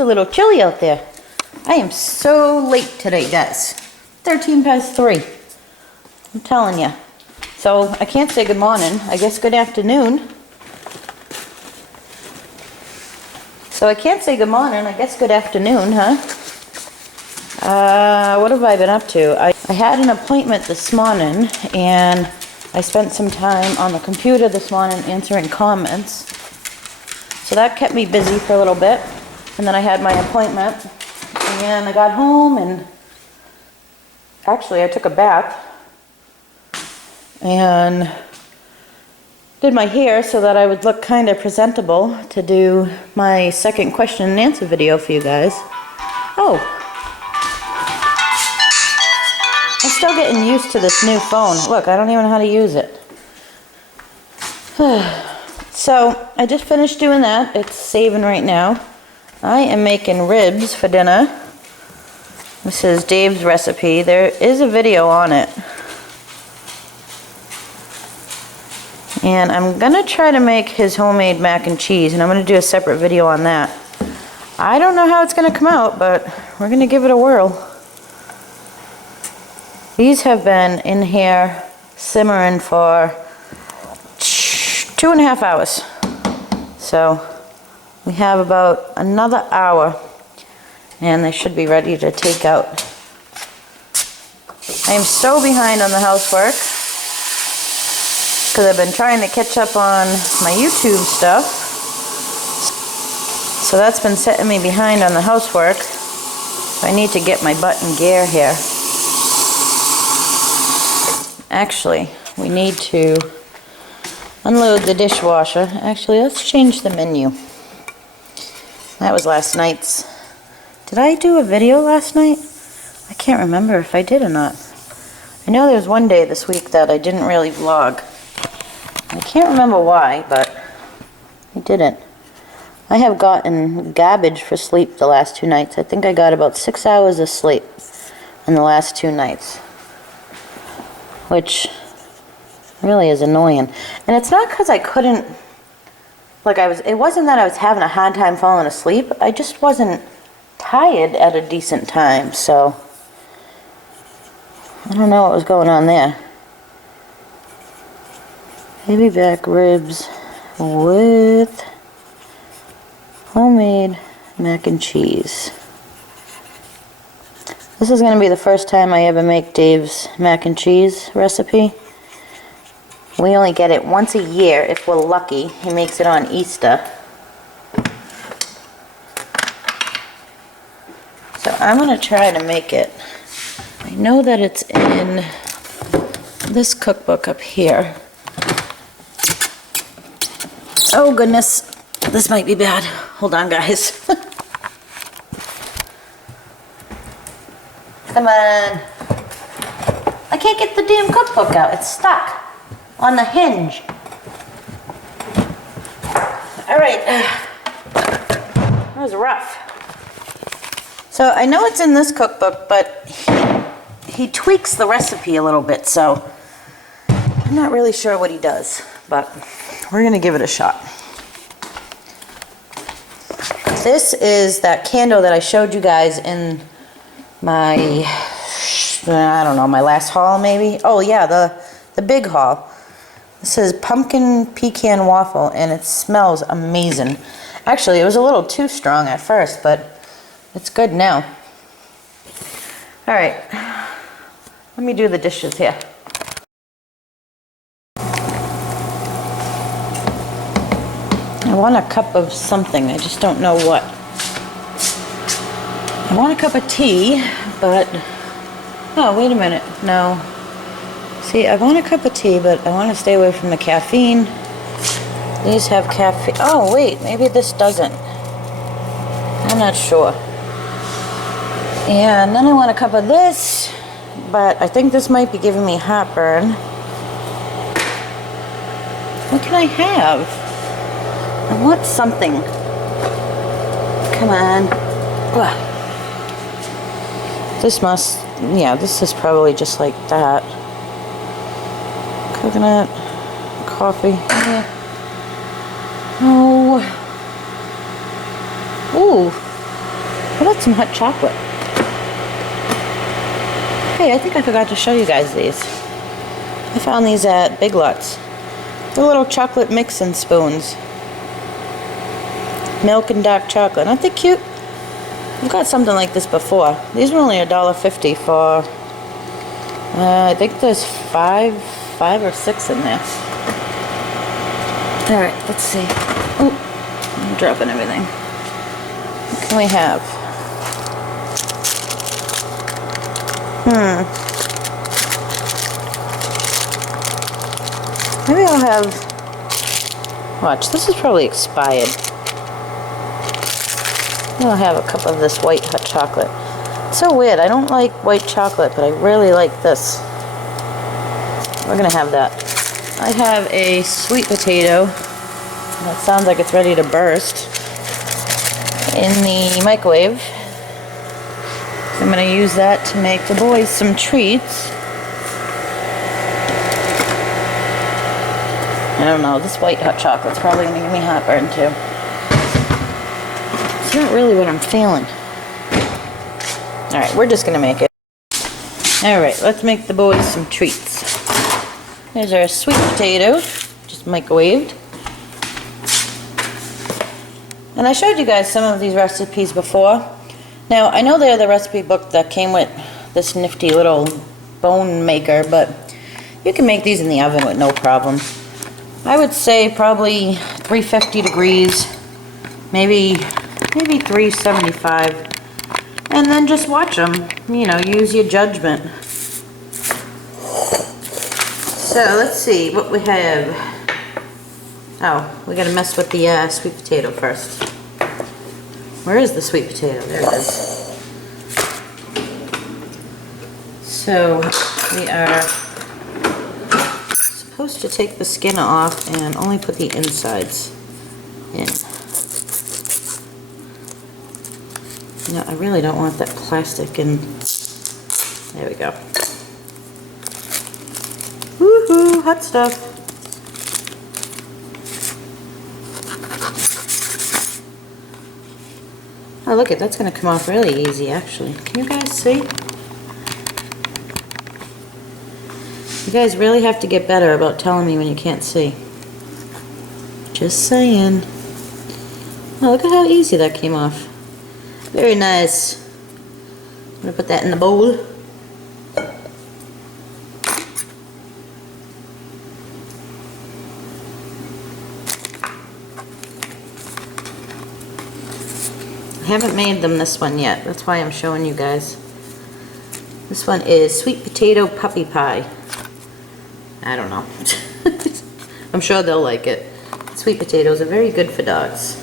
It's a little chilly out there. I am so late today, guys. 13 past 3. I'm telling you. So I can't say good morning. I guess good afternoon. So I can't say good morning. I guess good afternoon, huh? What have I been up to? I had an appointment this morning, and I spent some time on the computer this morning answering comments. So that kept me busy for a little bit. And then I had my appointment, and I got home, and actually I took a bath and did my hair so that I would look kind of presentable to do my second question and answer video for you guys. Oh, I'm still getting used to this new phone. Look, I don't even know how to use it. So I just finished doing that. It's saving right now. I am making ribs for dinner. This is Dave's recipe. There is a video on it. And I'm gonna try to make his homemade mac and cheese, and I'm gonna do a separate video on that. I don't know how it's gonna come out, but we're gonna give it a whirl. These have been in here simmering for 2.5 hours. So we have about another hour, and they should be ready to take out. I am so behind on the housework because I've been trying to catch up on my YouTube stuff. So that's been setting me behind on the housework. I need to get my butt in gear here. Actually, we need to unload the dishwasher. Actually, let's change the menu. That was last night's. Did I do a video last night? I can't remember if I did or not. I know there was one day this week that I didn't really vlog. I can't remember why, but I didn't. I have gotten garbage for sleep the last 2 nights. I think I got about 6 hours of sleep in the last 2 nights, which really is annoying. And it's not because I couldn't, it wasn't that I was having a hard time falling asleep. I just wasn't tired at a decent time, so I don't know what was going on there. Baby back ribs with homemade mac and cheese. This is going to be the first time I ever make Dave's mac and cheese recipe. We only get it once a year if we're lucky. He makes it on Easter. So I'm going to try to make it. I know that it's in this cookbook up here. Oh goodness, this might be bad. Hold on, guys. Come on. I can't get the damn cookbook out. It's stuck on the hinge. Alright. That was rough. So I know it's in this cookbook, but he tweaks the recipe a little bit, so I'm not really sure what he does, but we're going to give it a shot. This is that candle that I showed you guys in my, I don't know, my last haul maybe? Oh yeah, the big haul. This is pumpkin pecan waffle, and it smells amazing. Actually, it was a little too strong at first, but it's good now. Alright, let me do the dishes here. I want a cup of something, I just don't know what. I want a cup of tea, but, oh, wait a minute, no. See, I want a cup of tea, but I want to stay away from the caffeine. These have caffeine. Oh, wait, maybe this doesn't. I'm not sure. And then I want a cup of this, but I think this might be giving me heartburn. What can I have? I want something. Come on. Ugh. This must, yeah, this is probably just like that. Coconut, coffee. Yeah. Oh. Ooh. got some hot chocolate. Hey, I think I forgot to show you guys these. I found these at Big Lots. The little chocolate mixing spoons. Milk and dark chocolate. Aren't they cute? I've got something like this before. These were only $1.50 for, I think there's five or six in there. Alright, let's see. Oh, I'm dropping everything. What can we have? Maybe I'll have... Watch, this is probably expired. Maybe I'll have a cup of this white hot chocolate. It's so weird. I don't like white chocolate, but I really like this. We're gonna have that. I have a sweet potato. That sounds like it's ready to burst. In the microwave. I'm gonna use that to make the boys some treats. I don't know, this white hot chocolate's probably gonna give me heartburn too. It's not really what I'm feeling. Alright, we're just gonna make it. Alright, let's make the boys some treats. There's our sweet potato, just microwaved. And I showed you guys some of these recipes before. Now, I know they're the recipe book that came with this nifty little bone maker, but you can make these in the oven with no problem. I would say probably 350 degrees, maybe 375, and then just watch them, you know, use your judgment. So let's see what we have. Oh, we gotta mess with the sweet potato first. Where is the sweet potato? There it is. So we are supposed to take the skin off and only put the insides in. No, I really don't want that plastic in. There we go. Woohoo, hot stuff. Oh, look, that's going to come off really easy, actually. Can you guys see? You guys really have to get better about telling me when you can't see. Just saying. Oh, look at how easy that came off. Very nice. I'm going to put that in the bowl. I haven't made them this one yet. That's why I'm showing you guys. This one is sweet potato puppy pie. I don't know. I'm sure they'll like it. Sweet potatoes are very good for dogs.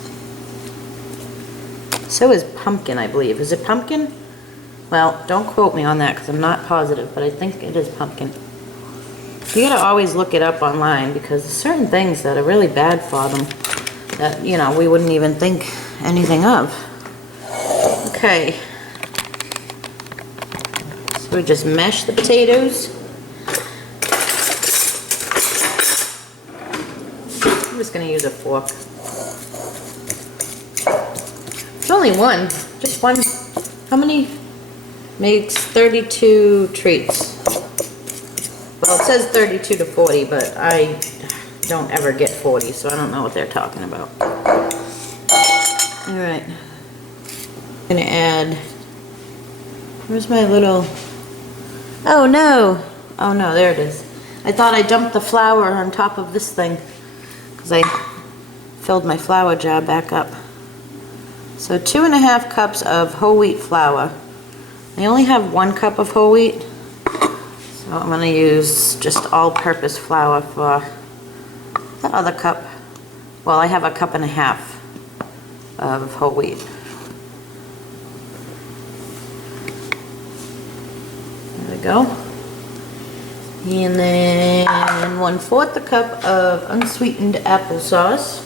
So is pumpkin, I believe. Is it pumpkin? Well, don't quote me on that because I'm not positive, but I think it is pumpkin. You gotta always look it up online because there's certain things that are really bad for them that, you know, we wouldn't even think anything of. Okay. So we just mash the potatoes. I'm just going to use a fork. It's only one. Just one. How many? Makes 32 treats. Well, it says 32 to 40, but I don't ever get 40, so I don't know what they're talking about. Alright. I'm going to add... Where's my little... Oh no! Oh no, there it is. I thought I dumped the flour on top of this thing because I filled my flour jar back up. So 2.5 cups of whole wheat flour. I only have 1 cup of whole wheat, so I'm going to use just all-purpose flour for the other cup. Well, I have 1.5 cups of whole wheat. There we go. And then 1/4 a cup of unsweetened applesauce.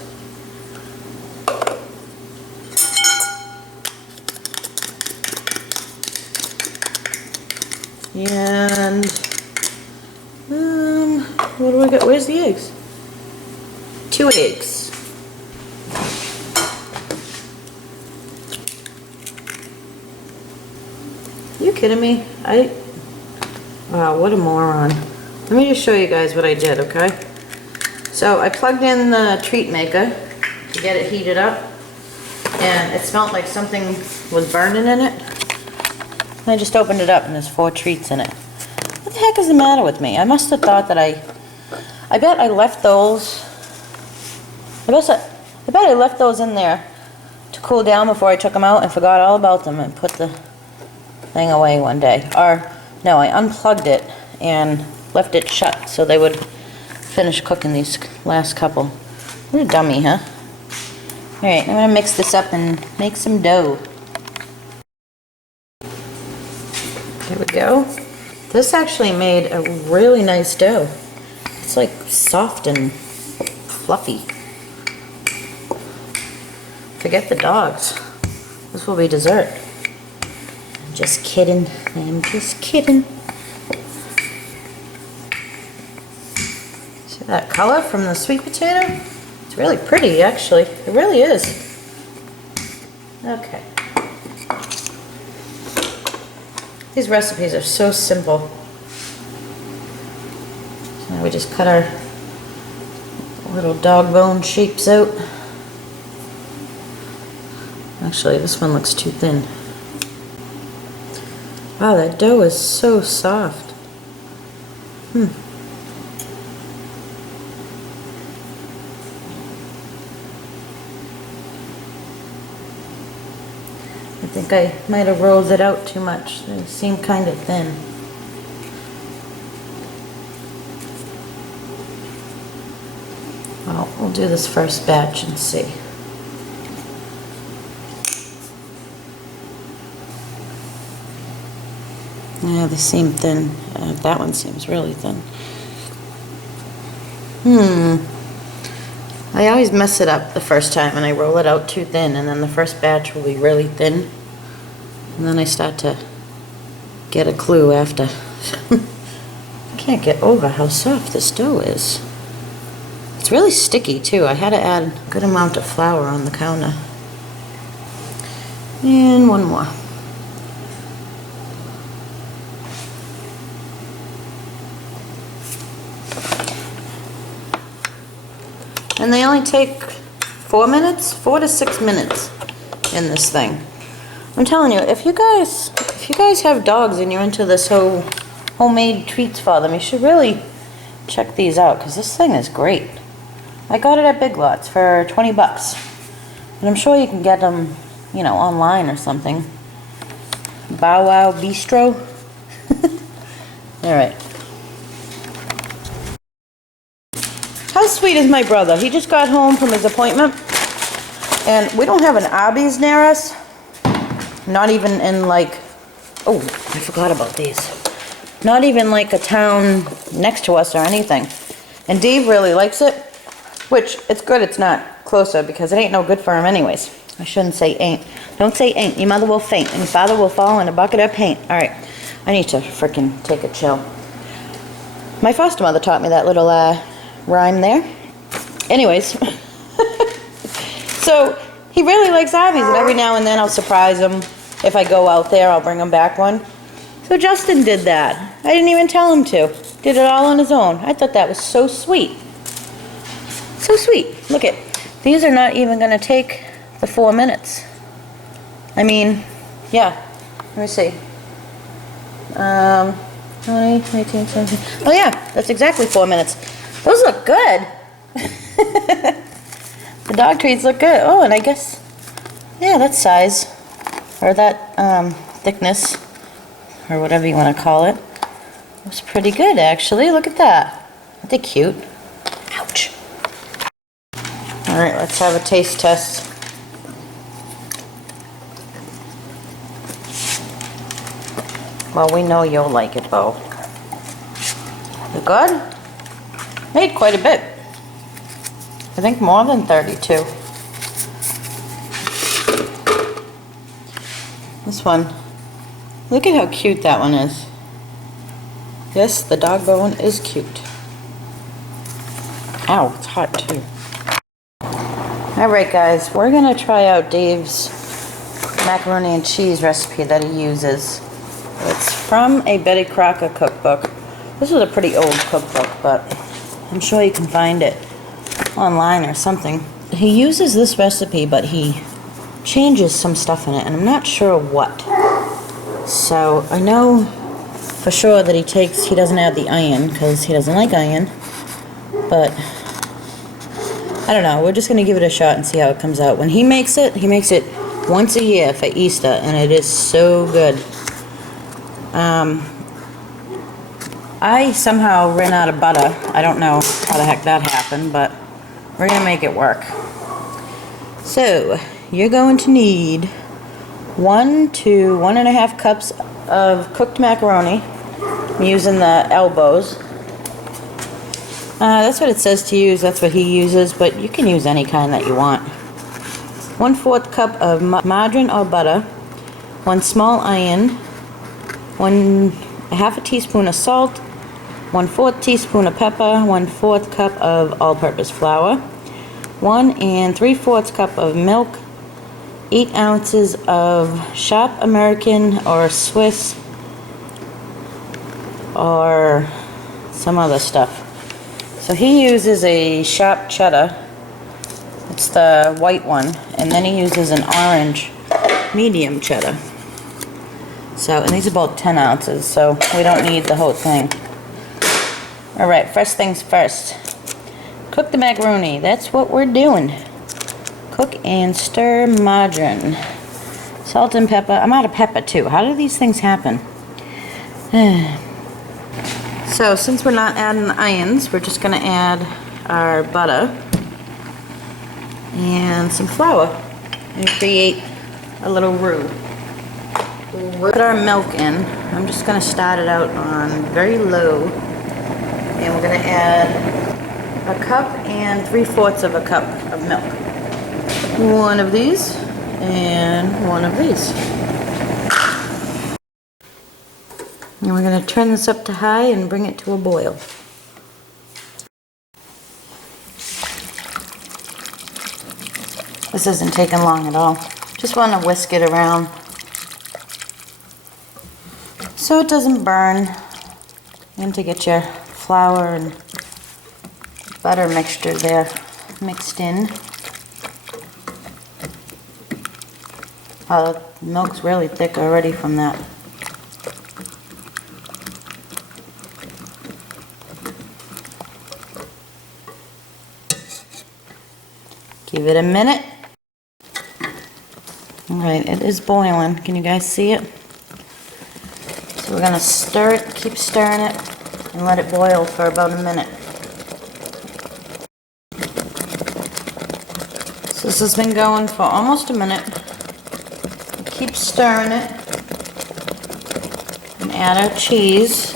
And what do I got? Where's the eggs? 2 eggs. you kidding me? Wow, what a moron. Let me just show you guys what I did, okay? So I plugged in the treat maker to get it heated up, and it smelled like something was burning in it. And I just opened it up and there's 4 treats in it. What the heck is the matter with me? I must have thought that I bet I left those, I bet I left those in there to cool down before I took them out and forgot all about them and put the thing away one day. Or, no, I unplugged it and left it shut so they would finish cooking these last couple. What a dummy, huh? Alright, I'm gonna mix this up and make some dough. There we go. This actually made a really nice dough. It's like soft and fluffy. Forget the dogs. This will be dessert. I'm just kidding. I'm just kidding. See that color from the sweet potato? It's really pretty, actually. It really is. Okay. These recipes are so simple. So now we just cut our little dog bone shapes out. Actually, this one looks too thin. Wow, that dough is so soft. I think I might have rolled it out too much. They seem kind of thin. Well, we'll do this first batch and see. Yeah, they seem thin. That one seems really thin. I always mess it up the first time and I roll it out too thin, and then the first batch will be really thin. And then I start to get a clue after. I can't get over how soft this dough is. It's really sticky too. I had to add a good amount of flour on the counter. And one more. And they only take 4 to 6 minutes in this thing. I'm telling you, if you guys have dogs and you're into this whole homemade treats for them, you should really check these out, because this thing is great. I got it at Big Lots for 20 bucks. And I'm sure you can get them, you know, online or something. Bow Wow Bistro. Alright. How sweet is my brother? He just got home from his appointment, and we don't have an Arby's near us. Not even in like, oh, I forgot about these. Not even like a town next to us or anything. And Dave really likes it, which it's good it's not closer, because it ain't no good for him anyways. I shouldn't say ain't. Don't say ain't. Your mother will faint and your father will fall in a bucket of paint. Alright, I need to frickin' take a chill. My foster mother taught me that little rhyme there. Anyways, so he really likes Arby's, and every now and then I'll surprise him. If I go out there, I'll bring him back one. So Justin did that. I didn't even tell him to. Did it all on his own. I thought that was so sweet. So sweet. Look at, these are not even going to take the 4 minutes. I mean, yeah. Let me see. 20, 18, 17. Oh yeah, that's exactly 4 minutes. Those look good. The dog treats look good. Oh, and I guess, yeah, that size, or that thickness, or whatever you want to call it, was pretty good actually. Look at that. Aren't they cute? Ouch. Alright, let's have a taste test. Well, we know you'll like it, Bo. You good? Made quite a bit. I think more than 32. This one. Look at how cute that one is. Yes, the dog bone is cute. Ow, it's hot too. Alright guys, we're going to try out Dave's macaroni and cheese recipe that he uses. It's from a Betty Crocker cookbook. This is a pretty old cookbook, but I'm sure you can find it online or something. He uses this recipe, but he changes some stuff in it, and I'm not sure what. So I know for sure that he doesn't add the iron, because he doesn't like iron, but I don't know. We're just going to give it a shot and see how it comes out. When he makes it once a year for Easter, and it is so good. I somehow ran out of butter. I don't know how the heck that happened, but we're going to make it work. So, you're going to need 1 to 1.5 cups of cooked macaroni. I'm using the elbows. That's what it says to use. That's what he uses, but you can use any kind that you want. 1/4 cup of margarine or butter, 1 small onion, 1/2 a teaspoon of salt, 1/4 teaspoon of pepper, 1/4 cup of all-purpose flour, 1 3/4 cup of milk, 8 ounces of sharp American or Swiss or some other stuff. So he uses a sharp cheddar. It's the white one, and then he uses an orange medium cheddar. So, and these are both 10 ounces, so we don't need the whole thing. Alright, first things first. Cook the macaroni. That's what we're doing. Cook and stir margarine. Salt and pepper. I'm out of pepper too. How do these things happen? So, since we're not adding the onions, we're just going to add our butter and some flour and create a little roux. We'll put our milk in. I'm just going to start it out on very low, and we're going to add 1 cup and 3/4 of a cup of milk. 1 of these and 1 of these. And we're going to turn this up to high and bring it to a boil. This isn't taking long at all. Just want to whisk it around so it doesn't burn, and to get your flour and butter mixture there mixed in. Oh, the milk's really thick already from that. Give it a minute. Alright, it is boiling. Can you guys see it? So we're going to stir it, keep stirring it, and let it boil for about a minute. So this has been going for almost a minute. Keep stirring it and add our cheese.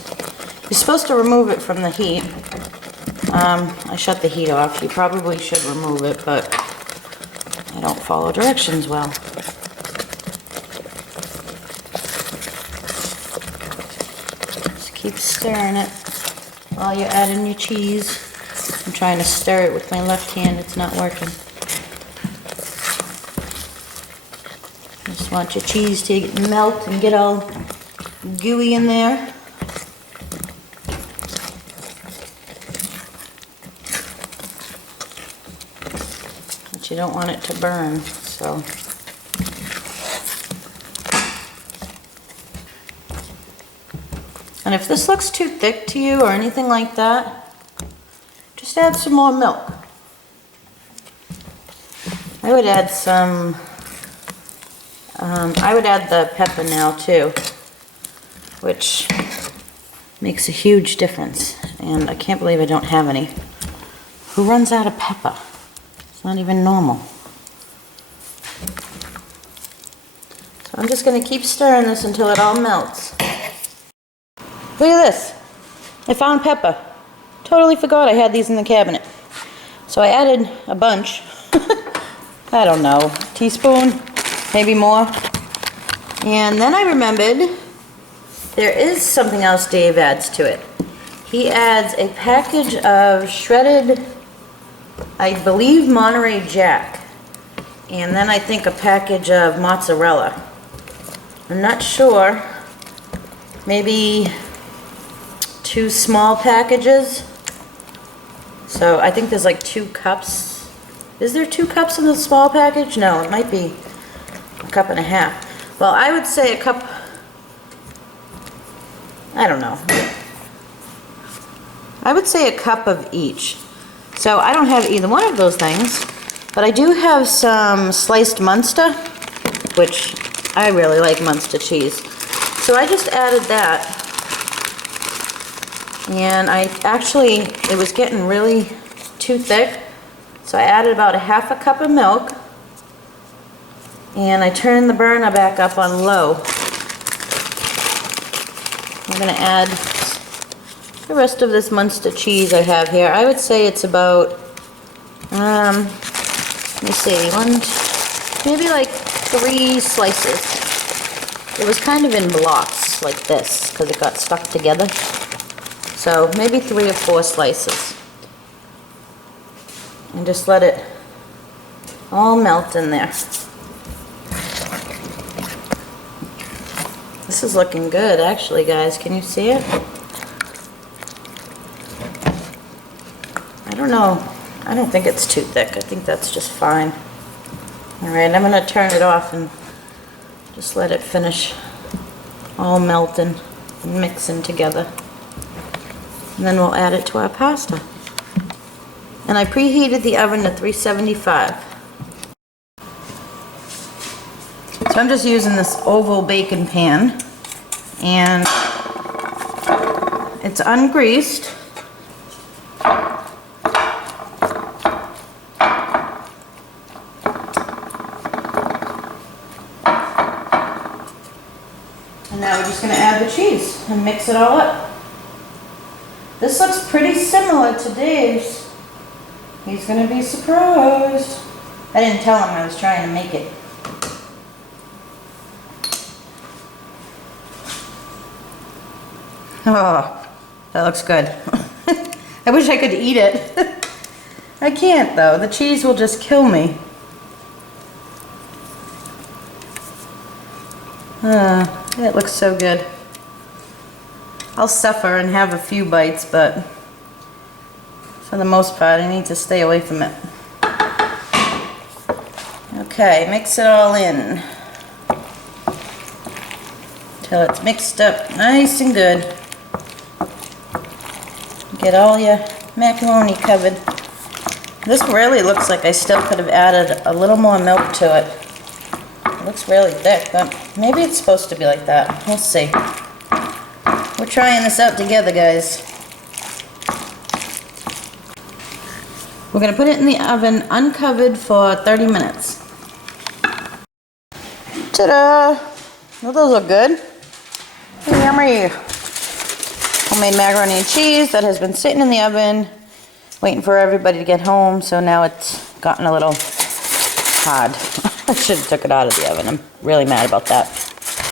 You're supposed to remove it from the heat. I shut the heat off. You probably should remove it, but I don't follow directions well. Just keep stirring it while you're adding your cheese. I'm trying to stir it with my left hand. It's not working. Just want your cheese to melt and get all gooey in there. But you don't want it to burn, so. And if this looks too thick to you or anything like that, just add some more milk. I would add some, I would add the pepper now too, which makes a huge difference. And I can't believe I don't have any. Who runs out of pepper? It's not even normal. So I'm just going to keep stirring this until it all melts. Look at this. I found pepper. Totally forgot I had these in the cabinet. So I added a bunch. I don't know, teaspoon, maybe more. And then I remembered there is something else Dave adds to it. He adds a package of shredded, I believe, Monterey Jack. And then I think a package of mozzarella. I'm not sure maybe 2 small packages. So I think there's like 2 cups. Is there 2 cups in the small package? No, it might be a cup and a half. Well, I would say a cup, I don't know. I would say a cup of each. So I don't have either one of those things, but I do have some sliced Munster, which I really like Munster cheese. So I just added that. And it was getting really too thick. So I added about a half a cup of milk. And I turned the burner back up on low. I'm going to add the rest of this Munster cheese I have here. I would say it's about, let me see, maybe like 3 slices. It was kind of in blocks like this because it got stuck together. So maybe 3 or 4 slices. And just let it all melt in there. This is looking good actually, guys. Can you see it? I don't know. I don't think it's too thick. I think that's just fine. Alright, I'm going to turn it off and just let it finish all melting and mixing together. And then we'll add it to our pasta. And I preheated the oven to 375. So I'm just using this oval bacon pan. And it's ungreased. And now we're just going to add the cheese and mix it all up. This looks pretty similar to Dave's. He's going to be surprised. I didn't tell him I was trying to make it. Oh, that looks good. I wish I could eat it. I can't though. The cheese will just kill me. It looks so good. I'll suffer and have a few bites, but for the most part I need to stay away from it. Okay, mix it all in till it's mixed up nice and good. Get all your macaroni covered. This really looks like I still could have added a little more milk to it. It looks really thick, but maybe it's supposed to be like that. We'll see. We're trying this out together, guys. We're going to put it in the oven uncovered for 30 minutes. Ta-da! Well, those look good. Yummy. Homemade macaroni and cheese that has been sitting in the oven, waiting for everybody to get home, so now it's gotten a little hard. I should have took it out of the oven. I'm really mad about that.